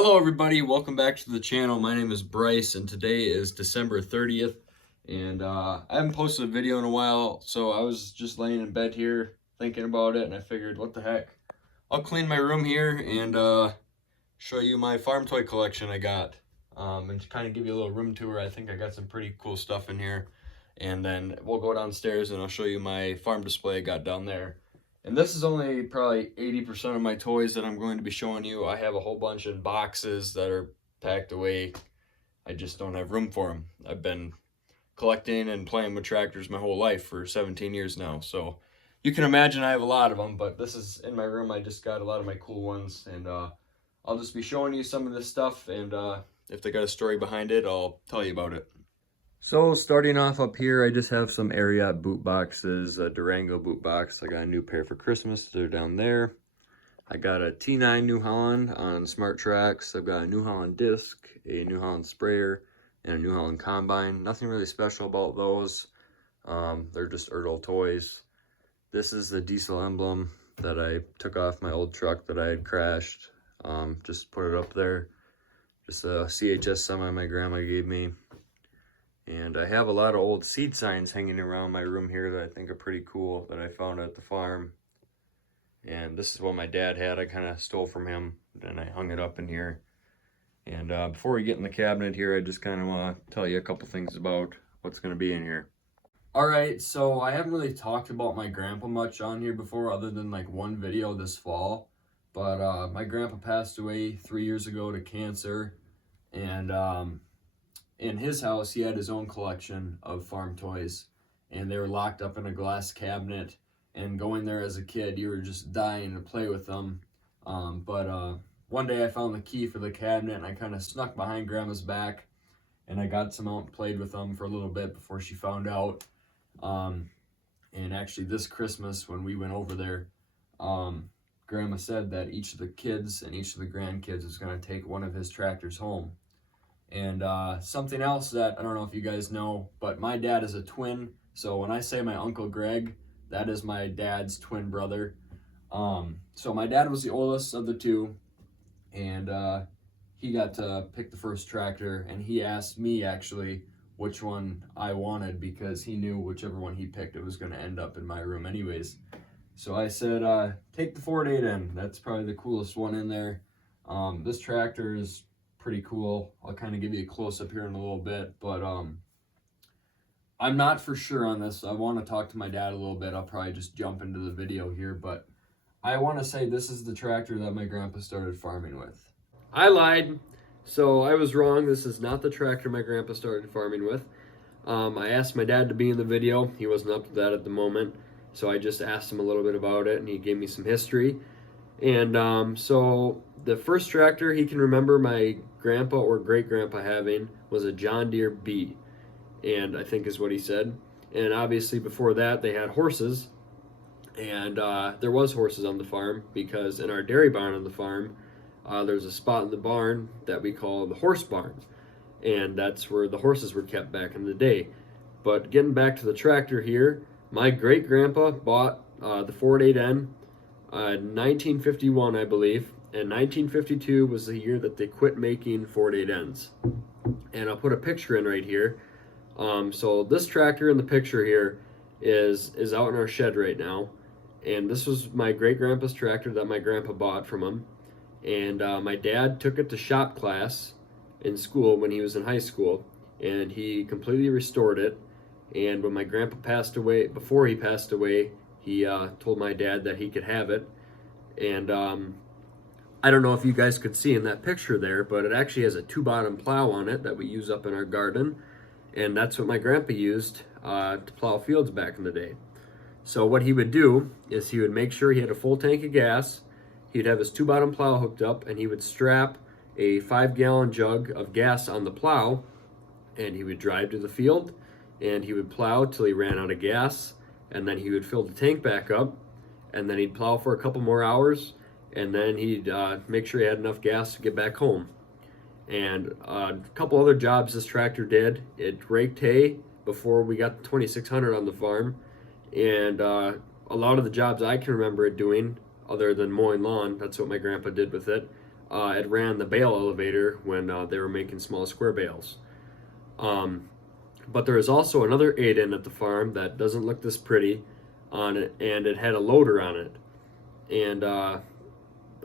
Hello everybody, welcome back to the channel. My name is Bryce and today is December 30th and I haven't posted a video in a while, so I was just laying in bed here thinking about it and I figured what the heck, I'll clean my room here and show you my farm toy collection I got and kind of give you a little room tour. I think I got some pretty cool stuff in here, and then we'll go downstairs and I'll show you my farm display I got down there. And this is only probably 80% of my toys that I'm going to be showing you. I have a whole bunch in boxes that are packed away. I just don't have room for them. I've been collecting and playing with tractors my whole life for 17 years now. So you can imagine I have a lot of them, but this is in my room. I just got a lot of my cool ones, and I'll just be showing you some of this stuff, and if they got a story behind it, I'll tell you about it. So starting off up here, I just have some Ariat boot boxes, a Durango boot box. I got a new pair for Christmas. They're down there. I got a T9 New Holland on Smart Tracks. I've got a New Holland disc, a New Holland sprayer, and a New Holland combine. Nothing really special about those. They're just Ertl toys. This is the diesel emblem that I took off my old truck that I had crashed. Just put it up there. Just a CHS semi my grandma gave me. And I have a lot of old seed signs hanging around my room here that I think are pretty cool that I found at the farm. And this is what my dad had. I kind of stole from him, and I hung it up in here. And before we get in the cabinet here, I just kind of want to tell you a couple things about what's going to be in here. Alright, so I haven't really talked about my grandpa much on here before, other than like one video this fall. But my grandpa passed away 3 years ago to cancer, and in his house, he had his own collection of farm toys, and they were locked up in a glass cabinet, and going there as a kid, you were just dying to play with them. But one day I found the key for the cabinet, and I kind of snuck behind Grandma's back, and I got some out and played with them for a little bit before she found out. And actually this Christmas, when we went over there, Grandma said that each of the kids and each of the grandkids is going to take one of his tractors home. And something else that I don't know if you guys know, but my dad is a twin. So when I say my Uncle Greg, that is my dad's twin brother. So my dad was the oldest of the two, and he got to pick the first tractor, and he asked me actually which one I wanted because he knew whichever one he picked, it was going to end up in my room anyways. So I said, take the Ford 8N. That's probably the coolest one in there. This tractor is pretty cool. I'll kind of give you a close-up here in a little bit, but I'm not for sure on this. I want to talk to my dad a little bit. I'll probably just jump into the video here, but I want to say this is the tractor that my grandpa started farming with. I lied. So I was wrong. This is not the tractor my grandpa started farming with. I asked my dad to be in the video. He wasn't up to that at the moment, so I just asked him a little bit about it, and he gave me some history. And so the first tractor he can remember my grandpa or great-grandpa having was a John Deere B, and I think is what he said. And obviously before that they had horses, and there was horses on the farm because in our dairy barn on the farm, there's a spot in the barn that we call the horse barn, and that's where the horses were kept back in the day. But getting back to the tractor here, my great-grandpa bought the Ford 8N 1951, I believe, and 1952 was the year that they quit making Ford 8Ns. And I'll put a picture in right here. So this tractor in the picture here is out in our shed right now, and this was my great-grandpa's tractor that my grandpa bought from him. And my dad took it to shop class in school when he was in high school, and he completely restored it. And when my grandpa passed away, before he passed away, he told my dad that he could have it. And I don't know if you guys could see in that picture there, but it actually has a 2-bottom plow on it that we use up in our garden. And that's what my grandpa used to plow fields back in the day. So what he would do is he would make sure he had a full tank of gas. He'd have his 2-bottom plow hooked up, and he would strap a 5-gallon jug of gas on the plow, and he would drive to the field, and he would plow till he ran out of gas, and then he would fill the tank back up, and then he'd plow for a couple more hours, and then he'd make sure he had enough gas to get back home. And a couple other jobs this tractor did. It raked hay before we got the 2600 on the farm, and a lot of the jobs I can remember it doing, other than mowing lawn, that's what my grandpa did with it, it ran the bale elevator when they were making small square bales. But there is also another 8N at the farm that doesn't look this pretty on it, and it had a loader on it. And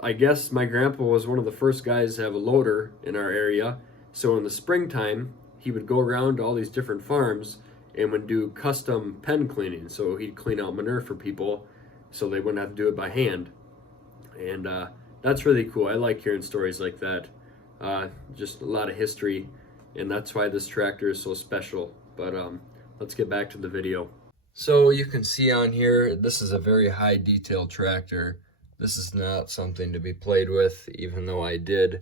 I guess my grandpa was one of the first guys to have a loader in our area. So in the springtime, he would go around to all these different farms and would do custom pen cleaning. So he'd clean out manure for people so they wouldn't have to do it by hand. And that's really cool. I like hearing stories like that. Just a lot of history, and that's why this tractor is so special. But let's get back to the video. So you can see on here, this is a very high detail tractor. This is not something to be played with, even though I did.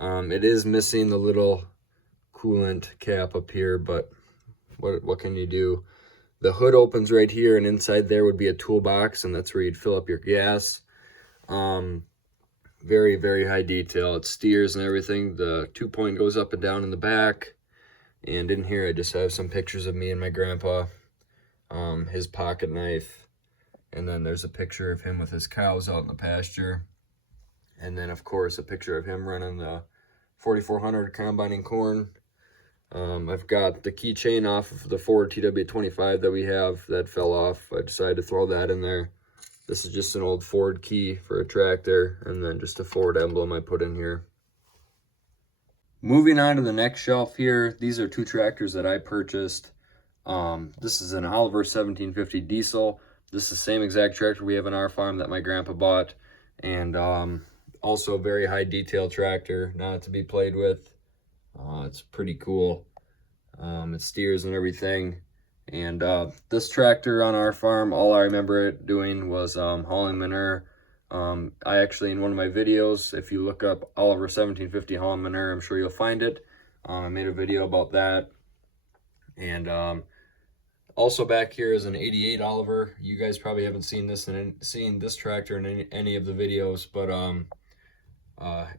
It is missing the little coolant cap up here, but what can you do? The hood opens right here, and inside there would be a toolbox, and that's where you'd fill up your gas. Very, very high detail. It steers and everything. The 2-point goes up and down in the back. And in here, I just have some pictures of me and my grandpa, his pocket knife. And then there's a picture of him with his cows out in the pasture. And then, of course, a picture of him running the 4400 combining corn. I've got the keychain off of the Ford TW25 that we have that fell off. I decided to throw that in there. This is just an old Ford key for a tractor, and then just a Ford emblem I put in here. Moving on to the next shelf here, these are 2 tractors that I purchased. This is an Oliver 1750 diesel. This is the same exact tractor we have on our farm that my grandpa bought, and also a very high detail tractor, not to be played with. It's pretty cool. It steers and everything. And this tractor on our farm, all I remember it doing was hauling manure. I actually, in one of my videos, if you look up Oliver 1750 hauling manure, I'm sure you'll find it. I made a video about that. And also back here is an 88 Oliver. You guys probably haven't seen this tractor in any of the videos, but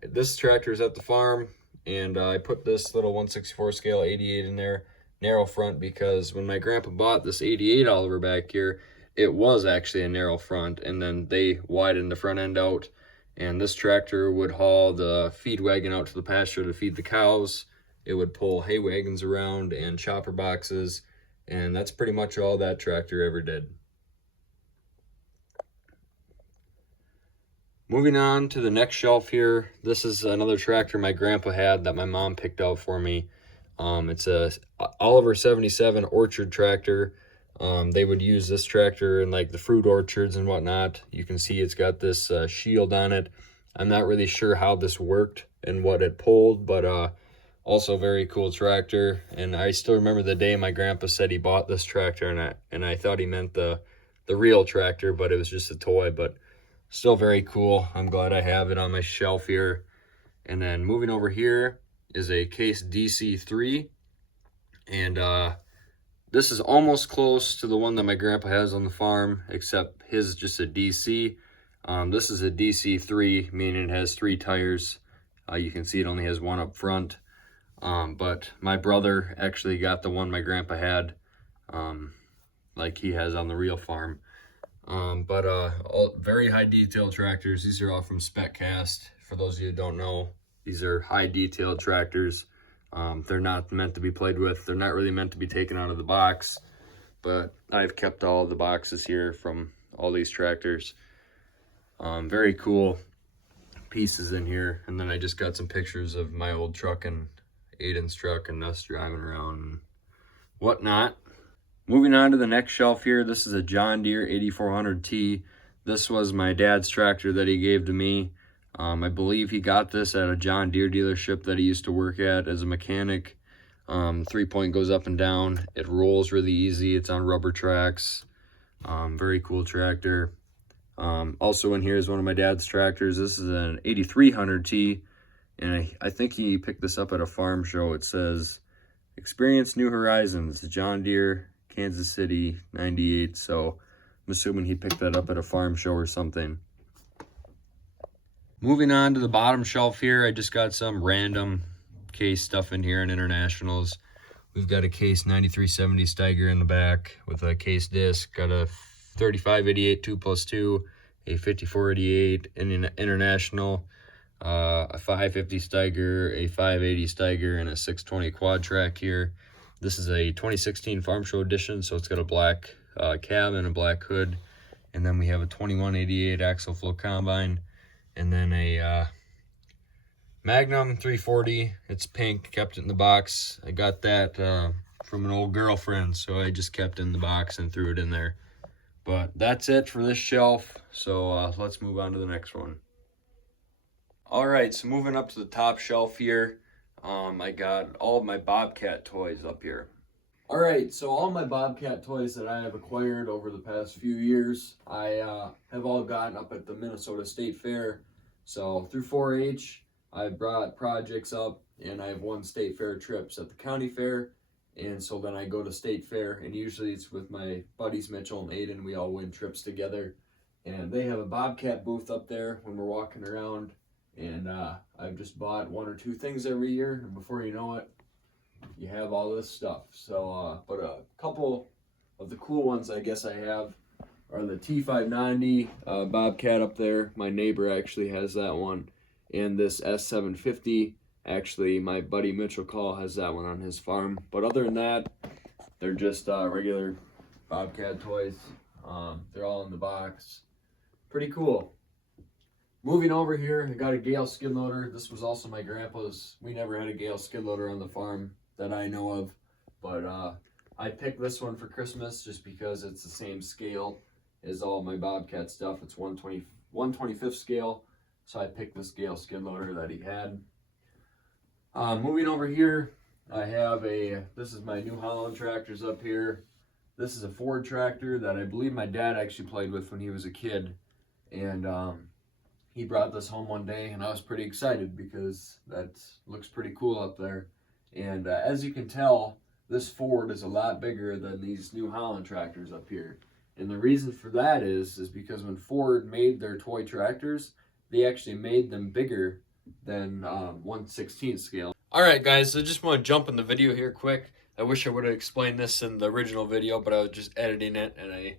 this tractor is at the farm, and I put this little 1/64 scale 88 in there. Narrow front, because when my grandpa bought this 88 Oliver back here, it was actually a narrow front, and then they widened the front end out, and this tractor would haul the feed wagon out to the pasture to feed the cows. It would pull hay wagons around and chopper boxes, and that's pretty much all that tractor ever did. Moving on to the next shelf here, this is another tractor my grandpa had that my mom picked out for me. It's a Oliver 77 orchard tractor. They would use this tractor in like the fruit orchards and whatnot. You can see it's got this shield on it. I'm not really sure how this worked and what it pulled, but also very cool tractor. And I still remember the day my grandpa said he bought this tractor, and I thought he meant the real tractor, but it was just a toy. But still very cool. I'm glad I have it on my shelf here. And then moving over here is a Case DC3, and this is almost close to the one that my grandpa has on the farm, except his is just a DC. This is a DC3, meaning it has 3 tires. You can see it only has 1 up front, but my brother actually got the one my grandpa had, like he has on the real farm. All very high detail tractors. These are all from Diecast. For those of you who don't know, these are high detailed tractors. They're not meant to be played with. They're not really meant to be taken out of the box, but I've kept all the boxes here from all these tractors. Very cool pieces in here. And then I just got some pictures of my old truck and Aiden's truck and us driving around and whatnot. Moving on to the next shelf here, this is a John Deere 8400T. This was my dad's tractor that he gave to me. I believe he got this at a John Deere dealership that he used to work at as a mechanic. 3-point goes up and down. It rolls really easy. It's on rubber tracks. Very cool tractor. Also in here is one of my dad's tractors. This is an 8300T, and I think he picked this up at a farm show. It says, "Experience New Horizons, John Deere, Kansas City, 98. So I'm assuming he picked that up at a farm show or something. Moving on to the bottom shelf here, I just got some random Case stuff in here in Internationals. We've got a Case 9370 Steiger in the back with a Case disc. Got a 3588 2+2, a 5488 in an International. a 550 Steiger, a 580 Steiger, and a 620 quad track here. This is a 2016 Farm Show edition, so it's got a black cab and a black hood. And then we have a 2188 axle flow combine, and then a Magnum 340. It's pink, kept it in the box. I got that from an old girlfriend, so I just kept it in the box and threw it in there. But that's it for this shelf, so let's move on to the next one. All right, so moving up to the top shelf here, I got all of my Bobcat toys up here. All right, so all my Bobcat toys that I have acquired over the past few years, I have all gotten up at the Minnesota State Fair. So through 4-H, I brought projects up, and I have won State Fair trips at the county fair. And so then I go to State Fair, and usually it's with my buddies Mitchell and Aiden. We all win trips together. And they have a Bobcat booth up there when we're walking around. And I've just bought 1 or 2 things every year, and before you know it, you have all this stuff. So, but a couple of the cool ones I guess I have are the T590 Bobcat up there. My neighbor actually has that one. And this S750. Actually, my buddy Mitchell Call has that one on his farm. But other than that, they're just regular Bobcat toys. They're all in the box. Pretty cool. Moving over here, I got a Gale skid loader. This was also my grandpa's. We never had a Gale skid loader on the farm that I know of. But I picked this one for Christmas just because it's the same scale as all my Bobcat stuff. It's 1/25th scale. So I picked this Gale skid loader that he had. Moving over here, I have this is my New Holland tractors up here. This is a Ford tractor that I believe my dad actually played with when he was a kid. And he brought this home one day, and I was pretty excited because that looks pretty cool up there. And as you can tell, this Ford is a lot bigger than these New Holland tractors up here. And the reason for that is because when Ford made their toy tractors, they actually made them bigger than 1/16 scale. All right, guys, I just want to jump in the video here quick. I wish I would have explained this in the original video, but I was just editing it, and I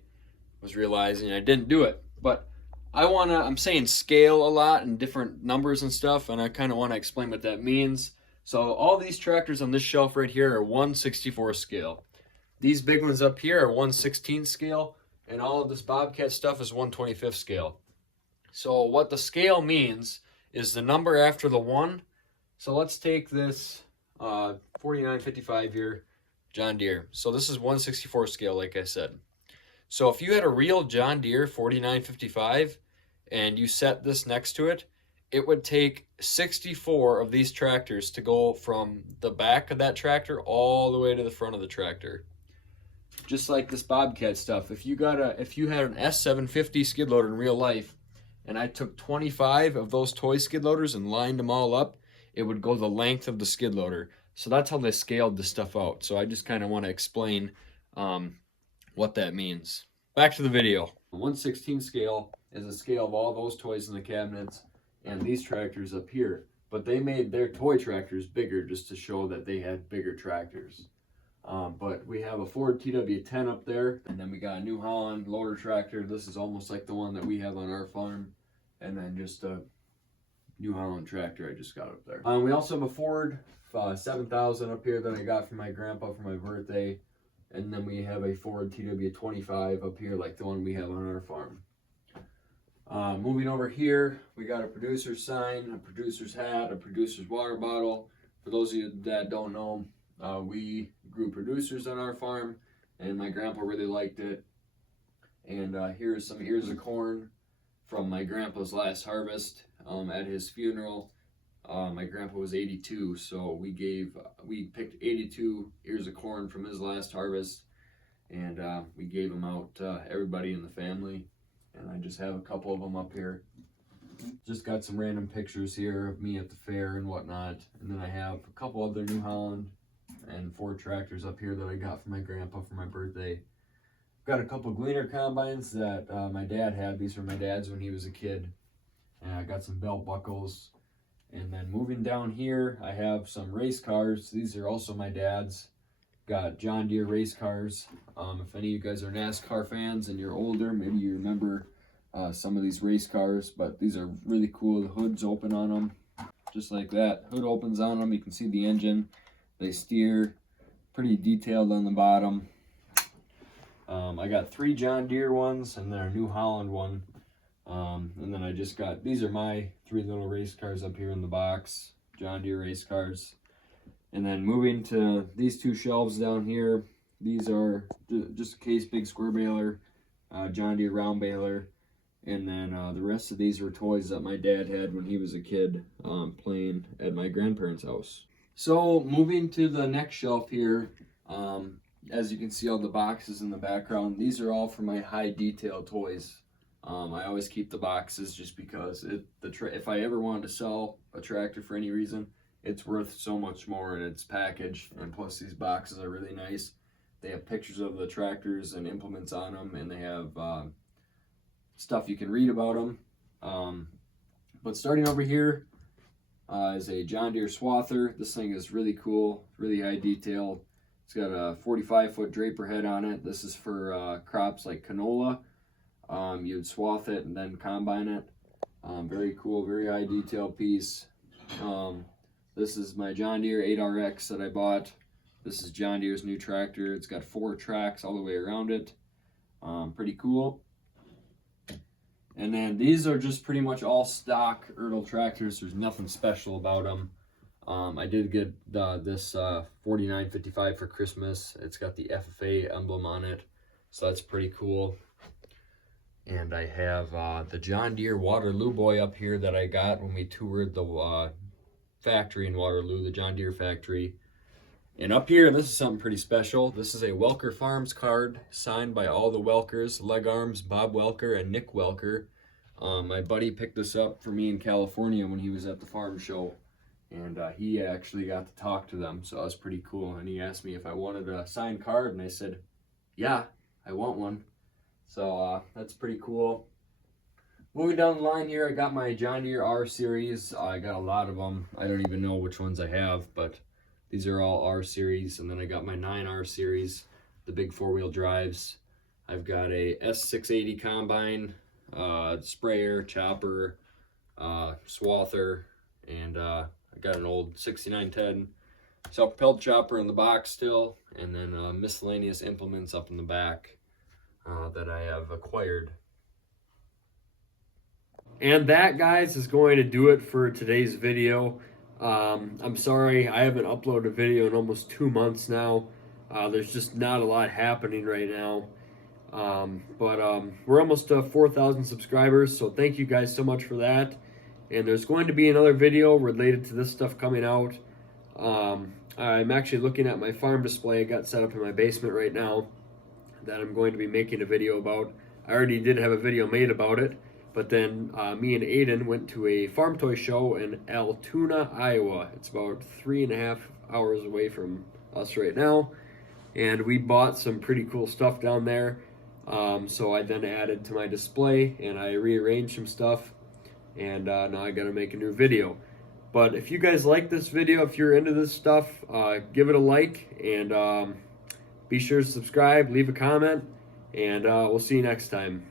was realizing I didn't do it. But I'm saying scale a lot and different numbers and stuff, and I kind of want to explain what that means. So all these tractors on this shelf right here are 1/64 scale. These big ones up here are 1/16 scale, and all of this Bobcat stuff is 1/25th scale. So what the scale means is the number after the 1. So let's take this 4955 here, John Deere. So this is 1/64 scale, like I said. So if you had a real John Deere 4955 and you set this next to it, it would take 64 of these tractors to go from the back of that tractor all the way to the front of the tractor. Just like this Bobcat stuff. If you had an S750 skid loader in real life, and I took 25 of those toy skid loaders and lined them all up, it would go the length of the skid loader. So that's how they scaled this stuff out. So I just kind of want to explain what that means. Back to the video. 1/16 scale is a scale of all those toys in the cabinets and these tractors up here. But they made their toy tractors bigger just to show that they had bigger tractors. But we have a Ford TW10 up there, and then we got a New Holland loader tractor. This is almost like the one that we have on our farm, and then just a New Holland tractor I just got up there. We also have a Ford 7000 up here that I got from my grandpa for my birthday, and then we have a Ford TW25 up here like the one we have on our farm. Moving over here, we got a producer's sign, a producer's hat, a producer's water bottle. For those of you that don't know, we grew producers on our farm, and my grandpa really liked it. And here's some ears of corn from my grandpa's last harvest at his funeral. My grandpa was 82, so we picked 82 ears of corn from his last harvest, and we gave them out to everybody in the family. And I just have a couple of them up here. Just got some random pictures here of me at the fair and whatnot. And then I have a couple other New Holland and Ford tractors up here that I got from my grandpa for my birthday. Got a couple Gleaner combines that my dad had. These were my dad's when he was a kid. And I got some belt buckles. And then moving down here, I have some race cars. These are also my dad's. Got John Deere race cars. If any of you guys are NASCAR fans and you're older, maybe you remember some of these race cars, but these are really cool. The hood's open on them, just like that. Hood opens on them. You can see the engine. They steer, pretty detailed on the bottom. I got 3 John Deere ones and then a New Holland one. And then I just got, these are my 3 little race cars up here in the box, John Deere race cars. And then moving to these 2 shelves down here, these are just a case big square baler, John Deere round baler. And then the rest of these were toys that my dad had when he was a kid, playing at my grandparents' house. So moving to the next shelf here, as you can see all the boxes in the background, these are all for my high detail toys. I always keep the boxes just because if I ever wanted to sell a tractor for any reason, it's worth so much more in its package. And plus these boxes are really nice. They have pictures of the tractors and implements on them, and they have stuff you can read about them. But starting over here is a John Deere swather. This thing is really cool, really high detail. It's got a 45-foot draper head on it. This is for crops like canola. You'd swath it and then combine it. Very cool, very high detail piece. This is my John Deere 8RX that I bought. This is John Deere's new tractor. It's got 4 tracks all the way around it. Pretty cool. And then these are just pretty much all stock Ertl tractors. There's nothing special about them. I did get this 4955 for Christmas. It's got the FFA emblem on it, so that's pretty cool. And I have the John Deere Waterloo boy up here that I got when we toured the factory in Waterloo, the John Deere factory. And up here, this is something pretty special. This is a Welker Farms card signed by all the Welkers, Leg Arms, Bob Welker, and Nick Welker. My buddy picked this up for me in California when he was at the farm show. And he actually got to talk to them, so that was pretty cool. And he asked me if I wanted a signed card, and I said, yeah, I want one. So that's pretty cool. Moving down the line here, I got my John Deere R series. I got a lot of them. I don't even know which ones I have, but these are all R series. And then I got my 9R series, the big 4-wheel drives. I've got a S680 combine, sprayer, chopper, swather, and I got an old 6910 self-propelled chopper in the box still, and then miscellaneous implements up in the back that I have acquired. And that, guys, is going to do it for today's video. I'm sorry I haven't uploaded a video in almost 2 months now. There's just not a lot happening right now. But we're almost to 4,000 subscribers, so thank you guys so much for that. And there's going to be another video related to this stuff coming out. I'm actually looking at my farm display I got set up in my basement right now that I'm going to be making a video about. I already did have a video made about it, but then me and Aiden went to a farm toy show in Altoona, Iowa. It's about 3.5 hours away from us right now, and we bought some pretty cool stuff down there. So I then added to my display and I rearranged some stuff, and now I gotta make a new video. But if you guys like this video, if you're into this stuff, give it a like, and be sure to subscribe, leave a comment, and we'll see you next time.